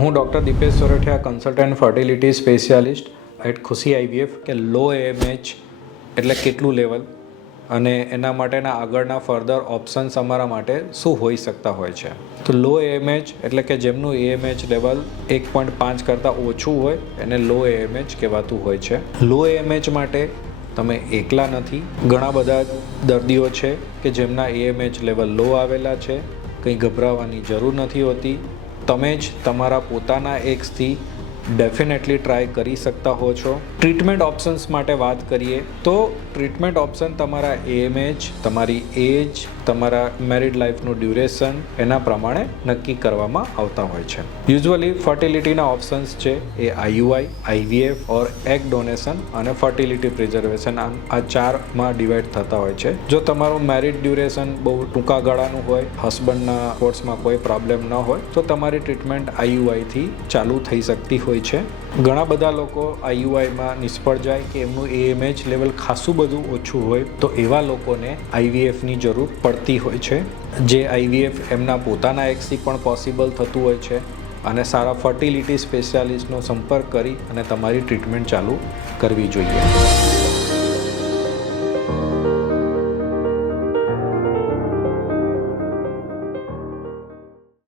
હું doctor Dipesh Sorathiya, consultant fertility specialist at Khushi IVF કે લો AMH એટલે કેટલું લેવલ અને એના માટેના આગળના ફર્ધર ઓપ્શન્સ અમારા માટે શું હોઈ શકતા હોય છે. તો લો AMH એટલે કે જેમનું AMH લેવલ 1.5 કરતાં ઓછું હોય એને લો AMH કહેવાતું હોય છે. લો AMH માટે તમે એકલા નથી, ઘણા બધા દર્દીઓ છે કે જેમના AMH લેવલ લો આવેલા છે. કંઈ ગભરાવાની જરૂર નથી હોતી. તમે જ તમારા પોતાના એક્સથી ડેફિનેટલી ટ્રાય કરી શકતા હો છો. ટ્રીટમેન્ટ ઓપ્શન્સ માટે વાત કરીએ તો ટ્રીટમેન્ટ ઓપ્શન તમારા AMH, તમારી એજ, તમારા મેરિડ લાઈફનું ડ્યુરેશન એના પ્રમાણે નક્કી કરવામાં આવતા હોય છે. યુઝ્યુઅલી ફર્ટિલિટીના ઓપ્શન્સ છે એ IUI, IVF ઓર એગ ડોનેશન અને ફર્ટિલિટી પ્રિઝર્વેશન આ ચારમાં ડિવાઈડ થતા હોય છે. જો તમારું મેરિડ ડ્યુરેશન બહુ ટૂંકા ગાળાનું હોય, હસબન્ડના કોર્સમાં કોઈ પ્રોબ્લેમ ન હોય તો તમારી ટ્રીટમેન્ટ IUIથી ચાલુ થઈ શકતી હોય છે. ઘણા બધા લોકો IUIમાં નિષ્ફળ જાય કે એમનું AMH લેવલ ખાસું બધું ઓછું હોય તો એવા લોકોને IVFની જરૂર પડતી હોય છે. જે IVF એમના પોતાના એક્સથી પણ પોસિબલ થતું હોય છે અને સારા ફર્ટિલિટી સ્પેશિયાલિસ્ટનો સંપર્ક કરી અને તમારી ટ્રીટમેન્ટ ચાલુ કરવી જોઈએ.